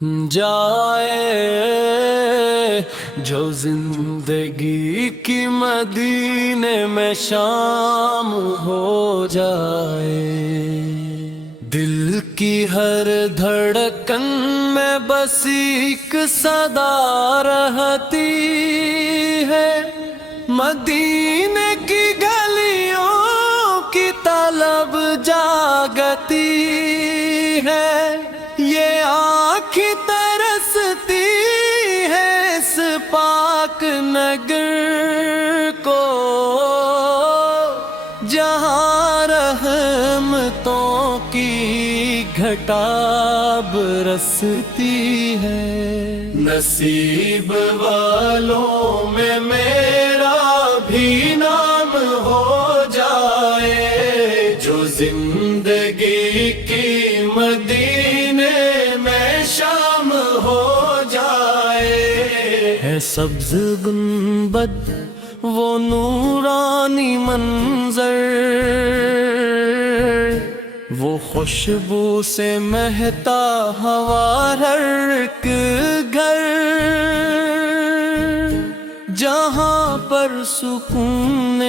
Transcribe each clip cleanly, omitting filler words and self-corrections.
جائے جو زندگی کی مدینے میں شام ہو جائے، دل کی ہر دھڑکن میں بس ایک صدا رہتی ہے، مدینے کی گلیوں کی طلب جاگتی ہے، یہ آنکھیں ترستی ہے اس پاک نگر کو، جہاں رحمتوں کی گھٹا برستی ہے۔ نصیب والوں میں میرا بھی نام ہو جائے، جو زندگی کی مدینے میں شام ہو جائے۔ ہے سبز گنبد وہ نورانی منظر، وہ خوشبو سے مہتا ہوا ہر ایک گھر، جہاں پر سکون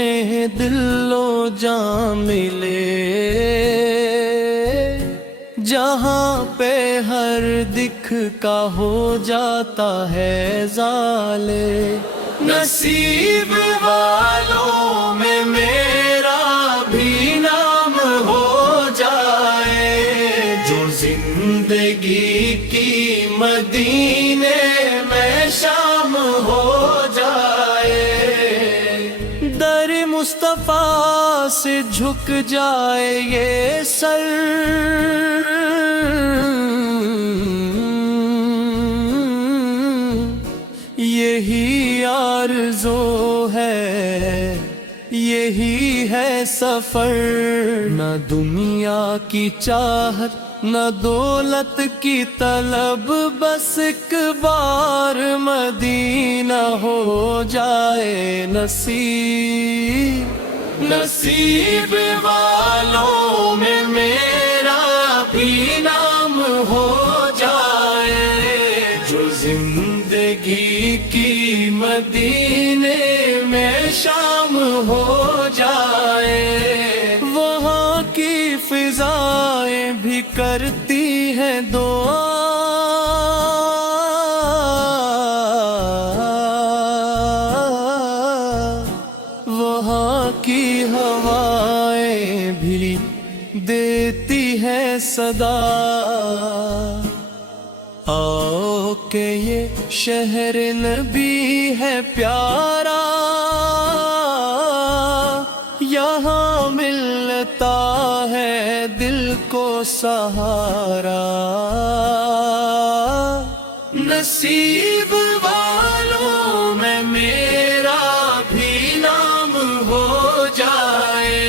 دل و جاں ملے، جہاں پہ ہر دکھ کا ہو جاتا ہے زالے۔ نصیب والوں میں میرا بھی نام ہو جائے، جو زندگی کی مدینے میں شام ہو جائے۔ در مصطفیٰ سے جھک جائے یہ سر، یہی آرزو ہے، یہی ہے سفر، نہ دنیا کی چاہت نہ دولت کی طلب، بس ایک بار مدینہ ہو جائے نصیب۔ نصیب والوں میں میرا بھی نام ہو جائے، جو زندگی کی مدینے میں شام ہو جائے۔ وہاں کی فضائیں بھی کرتی ہیں دعا، وہاں کی ہوائیں بھی دیتی ہیں صدا، آؤ کہ یہ شہر نبی ہے پیارا، یہاں ملتا ہے دل کو سہارا۔ نصیب والوں میں میرا بھی نام ہو جائے،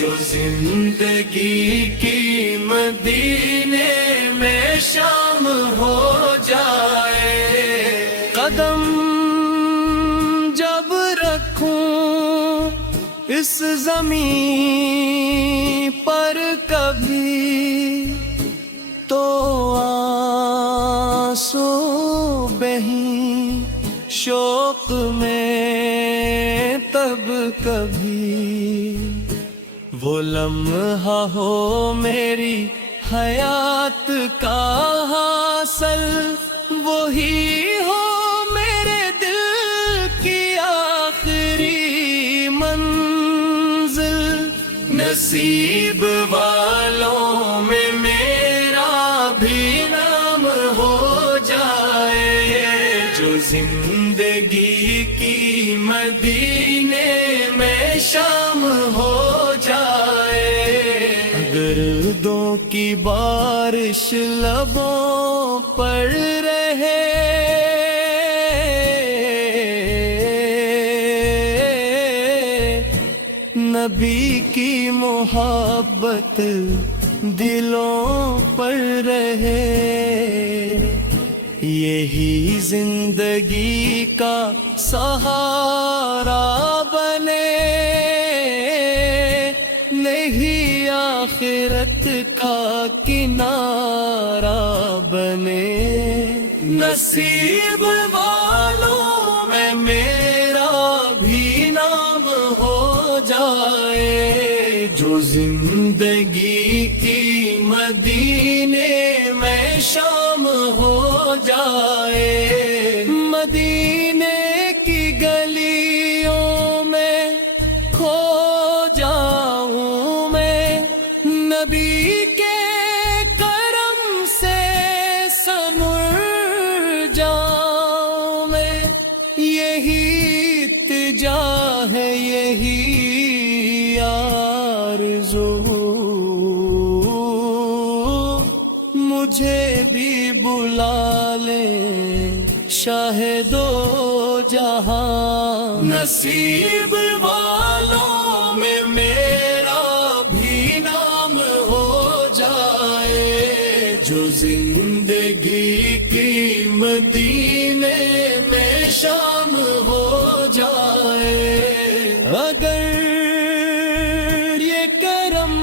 جو زندگی کی مدینے میں شام ہو جائے۔ قدم جب رکھوں اس زمین پر کبھی، تو آنسو بہیں شوق میں تب کبھی، وہ لمحہ ہو میری حیات کا حاصل، وہی ہو میرے دل کی آخری منزل۔ نصیب والوں میں میرا بھی نام ہو جائے، جو زندگی کی مدینے میں شام ہو جائے۔ گردوں کی بارش لبوں پر رہے، نبی کی محبت دلوں پر رہے، یہی زندگی کا سہارا بنے، نہیں آخرت کا کنارہ بنے۔ نصیب والوں میں میرا بھی نام ہو جائے، جو زندگی کی مدینے میں شام ہو جائے، مدینے کی گلیوں میں کھو جاؤں میں، نبی کے کرم سے سنور جاؤں میں، یہی التجا ہے یہی آرزو، مجھے بھی بلا لے شاہد و جہاں، نصیب والوں میں میرا بھی نام ہو جائے، جو زندگی کی مدینے میں شام ہو جائے، اگر یہ کرم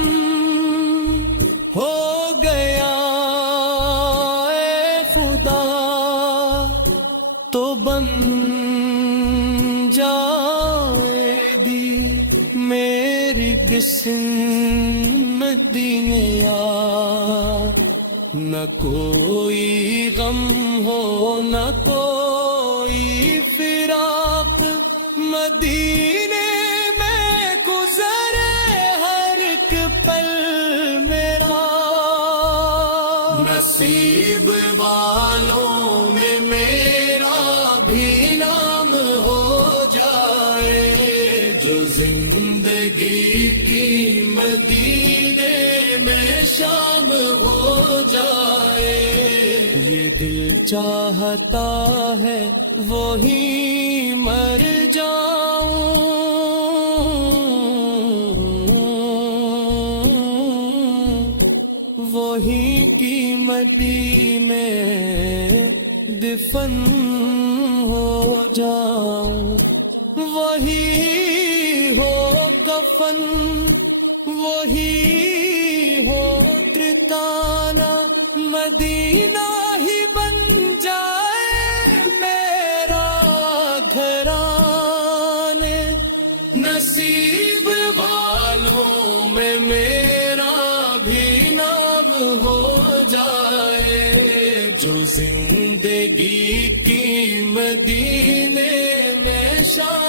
ہو گیا اے خدا تو بن جائے دی میری بسمت یار، نہ کوئی غم ہو نہ کوئی فراق، مدینے میں گزرے ہر ایک پل میرا، نصیب والوں میں میرا بھی نام ہو جائے، جو زندگی کی مدینے میں شام ہو جائے، یہ دل چاہتا ہے وہی مر جاؤں، وہی کی مٹی میں دفن ہو جاؤں، وہی ہو کفن وہی ہو ترکانہ، مدینہ ہی بن جائے میرا گھرانے، نصیب والوں میں میرا بھی نام ہو جائے، جو زندگی کی مدینے میں شام